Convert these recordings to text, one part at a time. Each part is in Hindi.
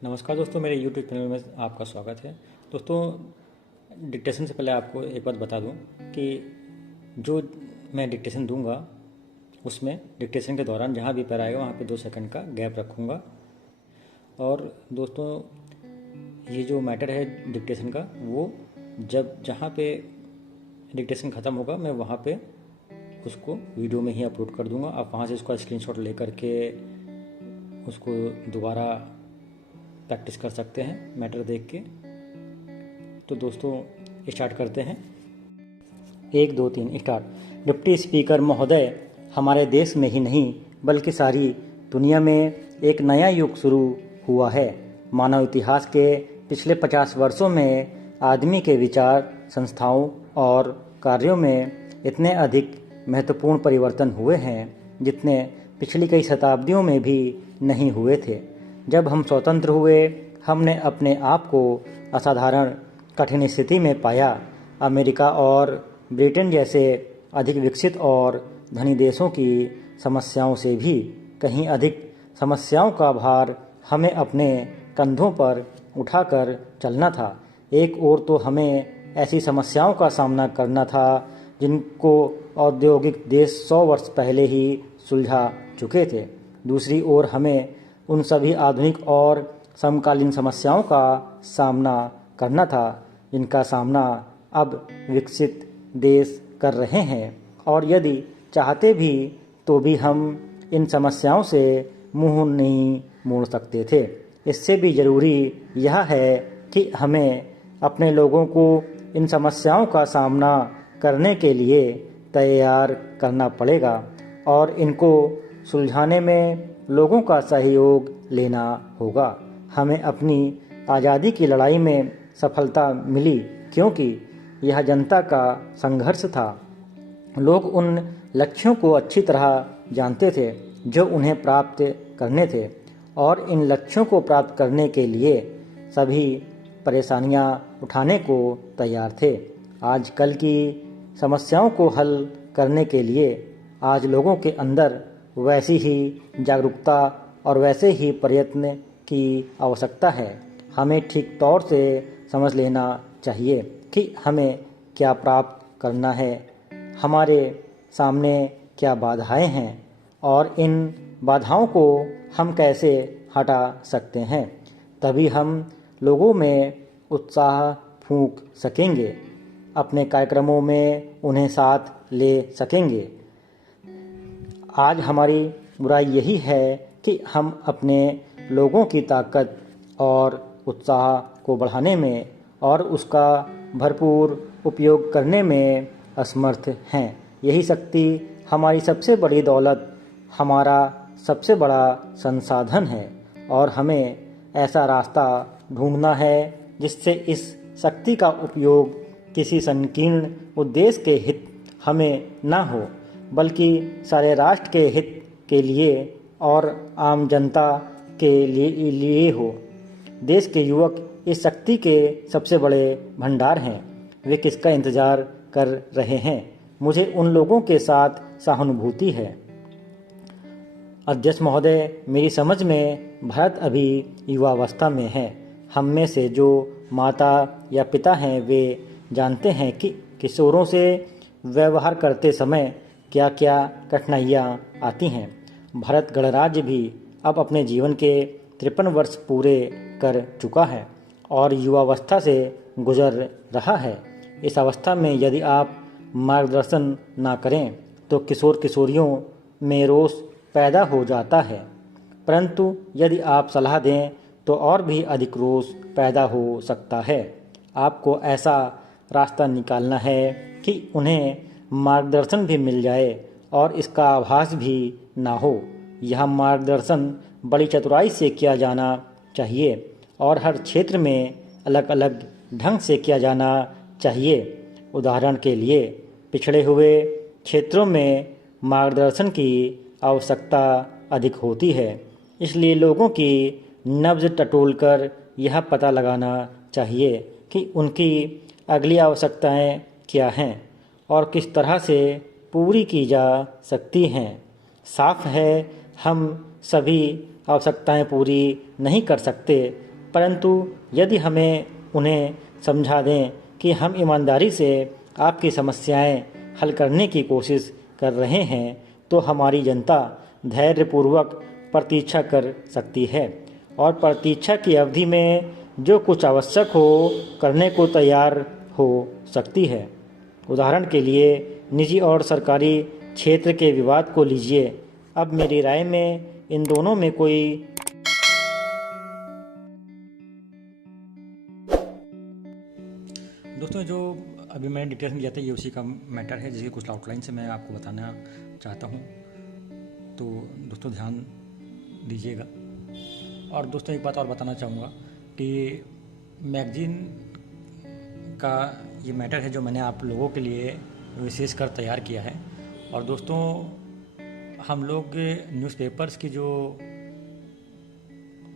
नमस्कार दोस्तों, मेरे YouTube चैनल में आपका स्वागत है। दोस्तों, डिक्टेशन से पहले आपको एक बात बता दूं कि जो मैं डिक्टेशन दूंगा उसमें डिक्टेशन के दौरान जहां भी पैरा आएगा वहां पे 2 सेकंड का गैप रखूंगा। और दोस्तों, ये जो मैटर है डिक्टेशन का, वो जहां पे डिक्टेशन ख़त्म होगा मैं वहां पे उसको वीडियो में ही अपलोड कर दूंगा। आप वहां से उसका स्क्रीनशॉट लेकर के उसको दोबारा प्रैक्टिस कर सकते हैं मैटर देख के। तो दोस्तों, स्टार्ट करते हैं। 1 2 3 स्टार्ट। डिप्टी स्पीकर महोदय, हमारे देश में ही नहीं बल्कि सारी दुनिया में एक नया युग शुरू हुआ है। मानव इतिहास के पिछले 50 वर्षों में आदमी के विचार, संस्थाओं और कार्यों में इतने अधिक महत्वपूर्ण परिवर्तन हुए हैं जितने पिछली कई शताब्दियों में भी नहीं हुए थे। जब हम स्वतंत्र हुए, हमने अपने आप को असाधारण कठिन स्थिति में पाया। अमेरिका और ब्रिटेन जैसे अधिक विकसित और धनी देशों की समस्याओं से भी कहीं अधिक समस्याओं का भार हमें अपने कंधों पर उठाकर चलना था। एक ओर तो हमें ऐसी समस्याओं का सामना करना था जिनको औद्योगिक देश 100 वर्ष पहले ही सुलझा चुके थे। दूसरी ओर हमें उन सभी आधुनिक और समकालीन समस्याओं का सामना करना था जिनका सामना अब विकसित देश कर रहे हैं, और यदि चाहते भी तो भी हम इन समस्याओं से मुंह नहीं मोड़ सकते थे। इससे भी ज़रूरी यह है कि हमें अपने लोगों को इन समस्याओं का सामना करने के लिए तैयार करना पड़ेगा और इनको सुलझाने में लोगों का सहयोग लेना होगा। हमें अपनी आज़ादी की लड़ाई में सफलता मिली क्योंकि यह जनता का संघर्ष था। लोग उन लक्ष्यों को अच्छी तरह जानते थे जो उन्हें प्राप्त करने थे, और इन लक्ष्यों को प्राप्त करने के लिए सभी परेशानियां उठाने को तैयार थे। आजकल की समस्याओं को हल करने के लिए आज लोगों के अंदर वैसी ही जागरूकता और वैसे ही प्रयत्न की आवश्यकता है। हमें ठीक तौर से समझ लेना चाहिए कि हमें क्या प्राप्त करना है, हमारे सामने क्या बाधाएं हैं और इन बाधाओं को हम कैसे हटा सकते हैं। तभी हम लोगों में उत्साह फूंक सकेंगे, अपने कार्यक्रमों में उन्हें साथ ले सकेंगे। आज हमारी बुराई यही है कि हम अपने लोगों की ताकत और उत्साह को बढ़ाने में और उसका भरपूर उपयोग करने में असमर्थ हैं। यही शक्ति हमारी सबसे बड़ी दौलत, हमारा सबसे बड़ा संसाधन है, और हमें ऐसा रास्ता ढूंढना है जिससे इस शक्ति का उपयोग किसी संकीर्ण उद्देश्य के हित हमें न हो बल्कि सारे राष्ट्र के हित के लिए और आम जनता के लिए हो। देश के युवक इस शक्ति के सबसे बड़े भंडार हैं। वे किसका इंतजार कर रहे हैं? मुझे उन लोगों के साथ सहानुभूति है। अध्यक्ष महोदय, मेरी समझ में भारत अभी युवावस्था में है। हम में से जो माता या पिता हैं वे जानते हैं कि किशोरों से व्यवहार करते समय क्या क्या कठिनाइयाँ आती हैं। भारत गणराज्य भी अब अपने जीवन के 53 वर्ष पूरे कर चुका है और युवावस्था से गुजर रहा है। इस अवस्था में यदि आप मार्गदर्शन ना करें तो किशोर किशोरियों में रोष पैदा हो जाता है, परंतु यदि आप सलाह दें तो और भी अधिक रोष पैदा हो सकता है। आपको ऐसा रास्ता निकालना है कि उन्हें मार्गदर्शन भी मिल जाए और इसका आभास भी ना हो। यह मार्गदर्शन बड़ी चतुराई से किया जाना चाहिए और हर क्षेत्र में अलग अलग ढंग से किया जाना चाहिए। उदाहरण के लिए, पिछड़े हुए क्षेत्रों में मार्गदर्शन की आवश्यकता अधिक होती है, इसलिए लोगों की नब्ज टटोलकर यह पता लगाना चाहिए कि उनकी अगली आवश्यकताएं क्या हैं और किस तरह से पूरी की जा सकती हैं। साफ है, हम सभी आवश्यकताएं पूरी नहीं कर सकते, परंतु यदि हमें उन्हें समझा दें कि हम ईमानदारी से आपकी समस्याएं हल करने की कोशिश कर रहे हैं तो हमारी जनता धैर्यपूर्वक प्रतीक्षा कर सकती है और प्रतीक्षा की अवधि में जो कुछ आवश्यक हो करने को तैयार हो सकती है। उदाहरण के लिए निजी और सरकारी क्षेत्र के विवाद को लीजिए। अब मेरी राय में इन दोनों में कोई दोस्तों जो अभी मैंने डिटेल्स में दिया था ये उसी का मैटर है जिसके कुछ आउटलाइन से मैं आपको बताना चाहता हूँ, तो दोस्तों ध्यान दीजिएगा। और दोस्तों एक बात और बताना चाहूँगा कि मैगज़ीन का ये मैटर है जो मैंने आप लोगों के लिए विशेष कर तैयार किया है। और दोस्तों हम लोग न्यूज़पेपर्स की जो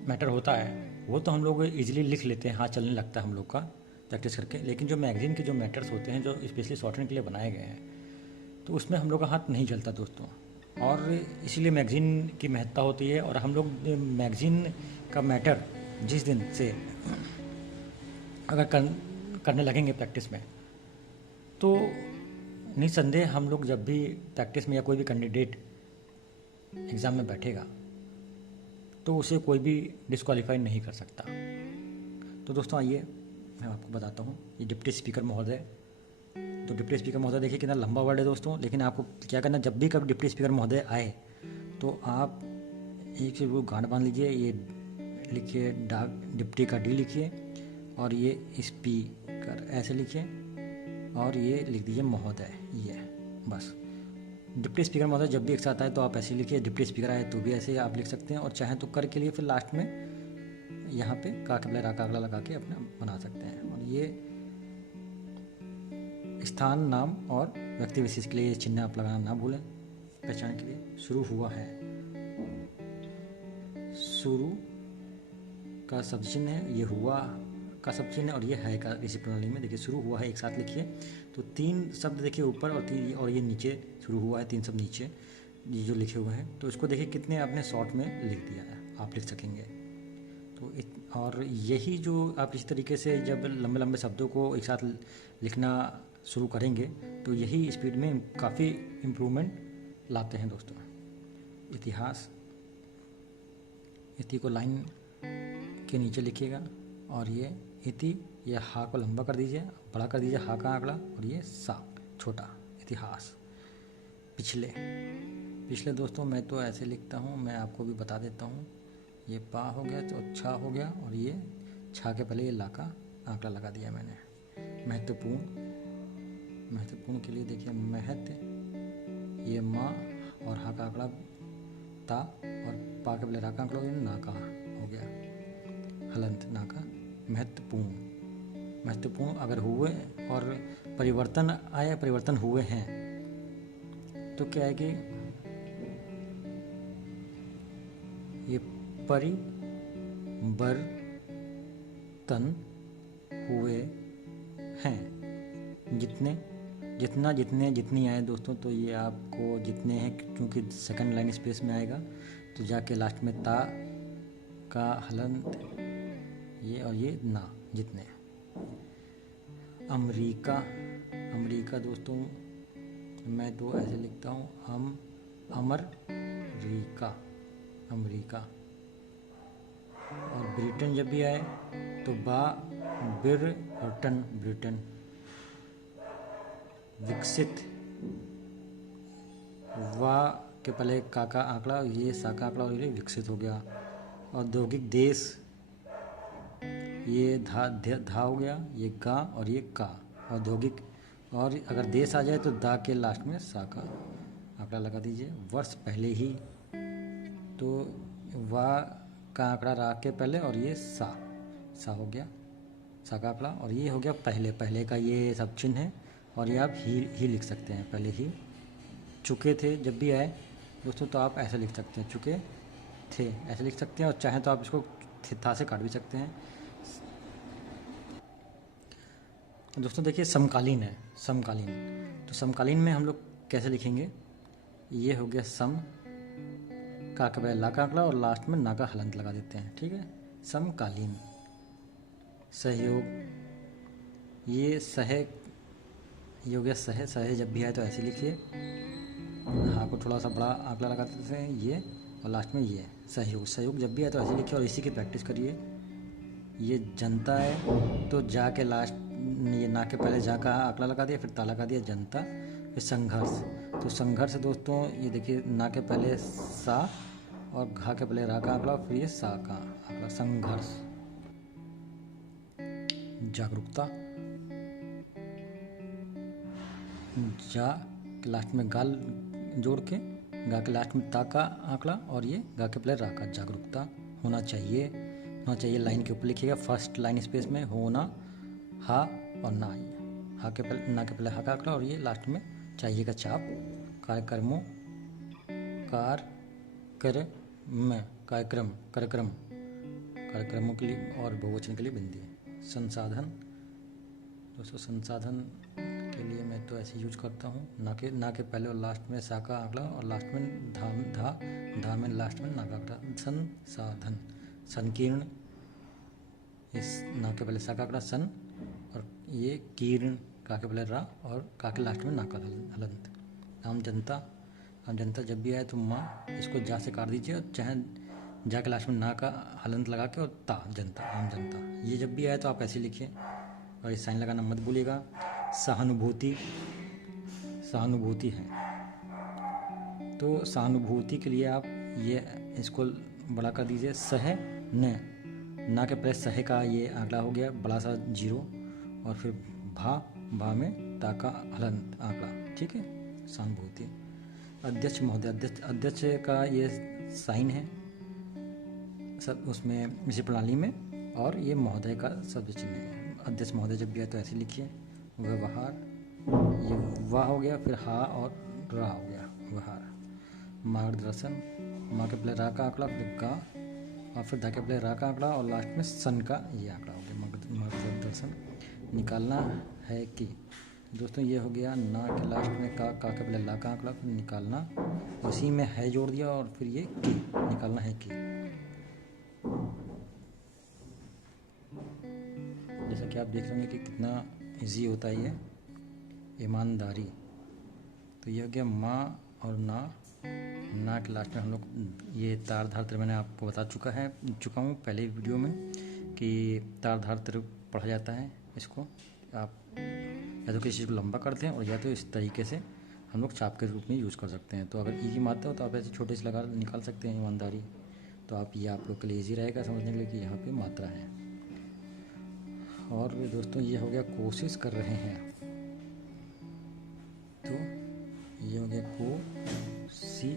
मैटर होता है वो तो हम लोग इजीली लिख लेते हैं, हाँ चलने लगता है हम लोग का प्रैक्टिस करके, लेकिन जो मैगज़ीन के जो मैटर्स होते हैं जो स्पेशली शॉर्टहैंड के लिए बनाए गए हैं तो उसमें हम लोग का हाथ नहीं चलता दोस्तों, और इसीलिए मैगज़ीन की महत्ता होती है। और हम लोग मैगज़ीन का मैटर जिस दिन से अगर करने लगेंगे प्रैक्टिस में तो निसंदेह हम लोग जब भी प्रैक्टिस में या कोई भी कैंडिडेट एग्ज़ाम में बैठेगा तो उसे कोई भी डिस्क्वालीफाई नहीं कर सकता। तो दोस्तों आइए मैं आपको बताता हूँ ये डिप्टी स्पीकर महोदय। तो डिप्टी स्पीकर महोदय देखिए कितना लंबा वर्ड है दोस्तों, लेकिन आपको क्या करना, जब भी कभी डिप्टी स्पीकर महोदय आए तो आप एक वो गांठ बांध लीजिए, ये लिखिए डाक डिप्टी का डी लिखिए और ये स्पीकर ऐसे लिखिए और ये लिख दीजिए महोदय, ये बस। डिप्टी स्पीकर महोदय जब भी एक साथ आए तो आप ऐसे लिखिए, डिप्टी स्पीकर आए तो भी ऐसे आप लिख सकते हैं, और चाहें तो कर के लिए फिर लास्ट में यहाँ पे काकबला राकागला लगा के अपना बना सकते हैं। और ये स्थान नाम और व्यक्ति विशेष के लिए ये चिन्ह आप लगाना ना भूलें पहचान के लिए। शुरू हुआ है, शुरू का सब चिन्ह है, ये हुआ का सब चिन्ह है और ये है का इसी प्रणाली में देखिए शुरू हुआ है एक साथ लिखिए। तो 3 शब्द देखिए ऊपर और ये नीचे शुरू हुआ है, 3 शब्द नीचे ये जो लिखे हुए हैं, तो इसको देखिए कितने आपने शॉर्ट में लिख दिया है, आप लिख सकेंगे। तो और यही जो आप इस तरीके से जब लंबे लंबे शब्दों को एक साथ लिखना शुरू करेंगे तो यही स्पीड में काफ़ी इम्प्रूवमेंट लाते हैं दोस्तों। इतिहास, इति को लाइन के नीचे लिखिएगा और ये इति, ये हा को लंबा कर दीजिए, बड़ा कर दीजिए हा का आंकड़ा, और ये सा छोटा, इतिहास। पिछले दोस्तों मैं तो ऐसे लिखता हूँ, मैं आपको भी बता देता हूँ। ये पा हो गया तो छा हो गया, और ये छा के पहले ये ला का आंकड़ा लगा दिया मैंने। महत्वपूर्ण के लिए देखिए महत्व, ये माँ और हा का आंकड़ा ता, और पा के पहले रा का आंकड़ा ना का हो गया हलंत, ना का महत्वपूर्ण अगर हुए और परिवर्तन आए, परिवर्तन हुए हैं तो क्या है कि ये परिवर्तन हुए हैं। जितनी आए दोस्तों, तो ये आपको जितने हैं, क्योंकि सेकंड लाइन स्पेस में आएगा तो जाके लास्ट में ता का हलंत ये और ये ना, जितने। अमेरिका दोस्तों मैं तो ऐसे लिखता हूँ अमरीका। और ब्रिटेन जब भी आए तो ब्रिटेन। विकसित, वाह के पहले का आंकड़ा, ये सा का आंकड़ा, और ये विकसित हो गया। औद्योगिक देश, ये धा हो गया, ये गा और ये का, औद्योगिक। और अगर देश आ जाए तो दा के लास्ट में सा का आंकड़ा लगा दीजिए। वर्ष पहले ही, तो वाह का आंकड़ा रा के पहले और ये सा हो गया, सा का आंकड़ा, और ये हो गया पहले का ये सब चिन्ह है, और ये आप ही लिख सकते हैं, पहले ही। चुके थे जब भी आए दोस्तों तो आप ऐसे लिख सकते हैं, चुके थे ऐसे लिख सकते हैं, और चाहें तो आप इसको था से काट भी सकते हैं। दोस्तों देखिए समकालीन है, तो समकालीन में हम लोग कैसे लिखेंगे, ये हो गया सम का पहले ला का आंकड़ा और लास्ट में ना का हलंत लगा देते हैं, ठीक है। समकालीन सहयोग, ये सह, ये हो गया सह। सह जब भी आए तो ऐसे लिखिए, हाँ को थोड़ा सा बड़ा आंकड़ा लगा देते हैं ये, और लास्ट में ये सहयोग। सहयोग जब भी आए तो ऐसे लिखिए और इसी की प्रैक्टिस करिए। ये जनता है तो जा के लास्ट, ये ना के पहले जा का आंकड़ा लगा दिया, फिर ता लगा दिया जनता, फिर संघर्ष। तो संघर्ष दोस्तों ये देखिए, ना के पहले सा और घा के पहले रा का आंकड़ा, फिर ये सा का आंकड़ा, संघर्ष। जागरूकता, जा के लास्ट में गाल जोड़ के, गा के लास्ट में ता का आंकड़ा और ये गा के पहले रा का, जागरूकता। होना चाहिए, होना चाहिए लाइन के ऊपर लिखिएगा, फर्स्ट लाइन स्पेस में होना, हा और ना, हा के पहले, ना के पहले हा का आंकड़ा और ये लास्ट में चाहिए का छाप। कार्यक्रमों, कार्यक्रम, कार्यक्रमों के लिए और बहुवचन के लिए बिंदी। संसाधन दोस्तों, संसाधन के लिए मैं तो ऐसे यूज करता हूँ, ना के पहले और लास्ट में सा का आंकड़ा और लास्ट में धा में लास्ट में ना का आंकड़ा। संसाधन। संकीर्ण, इस ना के पहले सा का आंकड़ा सन, और ये कीर्ण, का के पहले रा और का के लास्ट में ना का हलंत। आम जनता, आम जनता जब भी आए तो माँ इसको जा से काट दीजिए, और चाहे जा के लास्ट में ना का हलंत लगा के और ता, जनता, आम जनता। ये जब भी आए तो आप ऐसे लिखिए और ये साइन लगाना मत भूलिएगा। सहानुभूति, सहानुभूति है तो सहानुभूति के लिए आप ये इसको बड़ा कर दीजिए। सह न, ना के पहले सह का ये आंकड़ा हो गया बड़ा सा 0, और फिर भा में ता का हलंत आंकड़ा, ठीक है, सहानुभूति। अध्यक्ष महोदय, अध्यक्ष का ये साइन है सब उसमें इसी प्रणाली में, और ये महोदय का शब्द चिन्ह है। अध्यक्ष महोदय जब भी है तो ऐसे लिखिए। व्यवहार, ये वाह हो गया, फिर हा और रा हो गया, व्यवहार। मार्गदर्शन, माँ के पहले रा का आंकड़ा, फिर गा, और फिर धा के पहले रा का आंकड़ा और लास्ट में सन का ये आंकड़ा हो गया, मार्गदर्शन। निकालना है कि, दोस्तों ये हो गया ना के लास्ट में का के पहले ला का आंकड़ा, फिर निकालना, उसी में है जोड़ दिया, और फिर ये की, निकालना है कि। जैसा कि आप देख रहे हैं कि कितना इजी होता है ये। ईमानदारी, तो ये हो गया माँ और ना के लास्ट में हम लोग ये तार धार तिर मैंने आपको बता चुका हूँ पहले वीडियो में कि तार धार तिर पढ़ा जाता है। इसको आप या तो किसी चीज़ को लंबा करते हैं, और या तो इस तरीके से हम लोग चाप के रूप में यूज़ कर सकते हैं। तो अगर ई की मात्रा हो तो आप ऐसे छोटे से लगा निकाल सकते हैं ईमानदारी। तो आप ये आप लोग के लिए ईजी रहेगा समझने के लिए कि यहाँ पे मात्रा है। और दोस्तों ये हो गया कोशिश कर रहे हैं, तो ये हो गया को, सी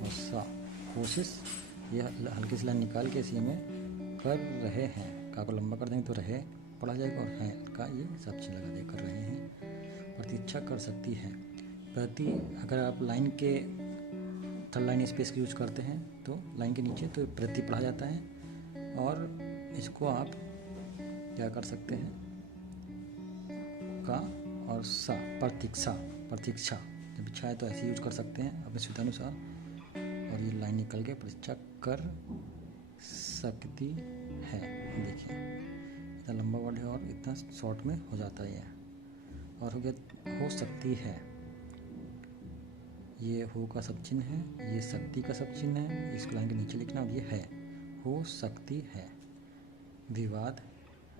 और सा, कोशिश। ये हल्की सी लाइन निकाल के इसी में कर रहे हैं, का को लंबा कर देंगे तो रहे पढ़ा जाएगा, और हैं का ये सब चीज़ लगा दे, कर रहे हैं। प्रतीक्षा कर सकती है, प्रति, अगर आप लाइन के थर्ड लाइन स्पेस का यूज करते हैं तो लाइन के नीचे तो प्रति पढ़ा जाता है, और इसको आप क्या कर सकते हैं, का और सा, प्रतीक्षा, प्रतीक्षा जब इच्छा है तो ऐसे यूज कर सकते हैं अपने सुविधानुसार। और ये लाइन निकल के प्रतीक्षा कर सकती है, देखिए इतना लंबा वर्ड है और इतना शॉर्ट में हो जाता है ये। और हो गया हो सकती है, ये हो का सब चिन्ह है, ये शक्ति का सब चिन्ह है, इसको लाइन के नीचे लिखना, और ये है, हो सकती है। विवाद,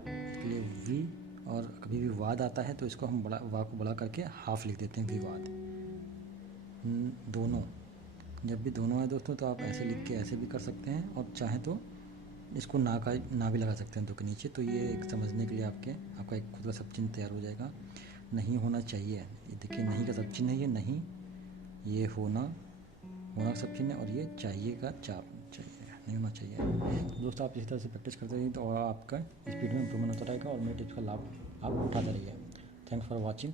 इसके लिए वी, और कभी भी वाद आता है तो इसको हम बड़ा, वा को बड़ा करके हाफ लिख देते हैं, विवाद। दोनों, जब भी दोनों है दोस्तों तो आप ऐसे लिख के ऐसे भी कर सकते हैं, और चाहें तो इसको ना भी लगा सकते हैं दो के नीचे। तो ये एक समझने के लिए आपका एक खुद का सब चिन्ह तैयार हो जाएगा। नहीं होना चाहिए, ये देखिए नहीं का सब चिन्ह है, ये नहीं, ये होना का सब चिन्ह है, और ये चाहिए का चाप, चाहिए नहीं होना चाहिए। तो दोस्तों आप इसी तरह से प्रैक्टिस करते रहिए तो आपका स्पीड में इम्प्रूवमेंट होता रहेगा, और मेरे टिप्स का लाभ आप उठाते रहिए। Thanks for watching.